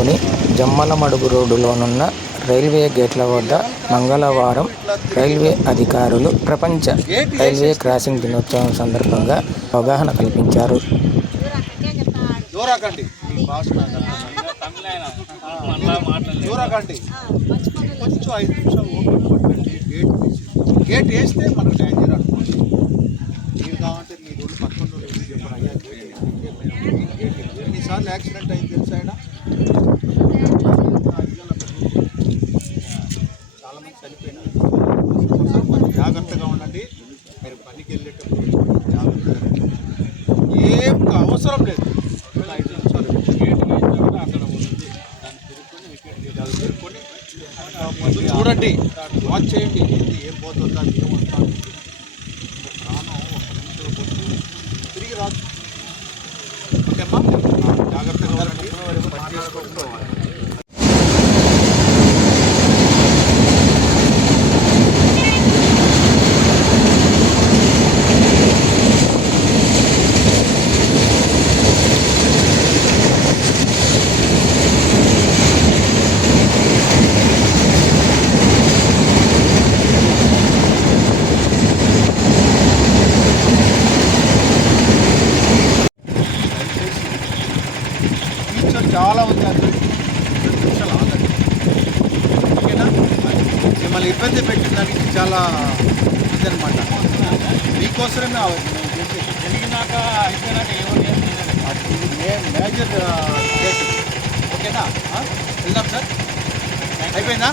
పట్టణంలోని జమ్మలమడుగు రోడ్డులోనున్న రైల్వే గేట్ల వద్ద మంగళవారం రైల్వే అధికారులు ప్రపంచ రైల్వే క్రాసింగ్ దినోత్సవం సందర్భంగా అవగాహన కల్పించారు. గేట్ వేస్తే మనకు డ్యాంజర్ అనుకోండి. మీరు కావాలంటే మీ రోడ్డు పక్కన చెప్పండి, అయ్యా గేట్ ఎన్నిసార్లు యాక్సిడెంట్ అయింది తెలుసా? ఆయన చాలామంది చనిపోయినారు. జాగ్రత్తగా ఉండండి. మీరు పనికి వెళ్ళేటప్పుడు జాగ్రత్తగా ఏం అవసరం లేదు. 5 నిమిషాలు అక్కడ ఉంటుంది, దాన్ని తిరుక్కొని చూడండి, వాచ్ చేయండి. ఏం పోతుందా, ఏమవుతుంది, ప్రాణం ఒక నిమిషంలో పోతుంది, తిరిగి రాదు. ఓకేమ్మా, జాగ్రత్తగా పని చేసుకోవాలి. చాలా ఉంది, 2 నిమిషాలు ఆగండి. ఓకేనా? మిమ్మల్ని ఇబ్బంది పెట్టిన దానికి చాలా ఇదనమాట. మీకోసమే జరిగినాక అయిపోయినాక మేజర్ కేసు. ఓకేనా? వెళ్దాం సార్. అయిపోయిందా?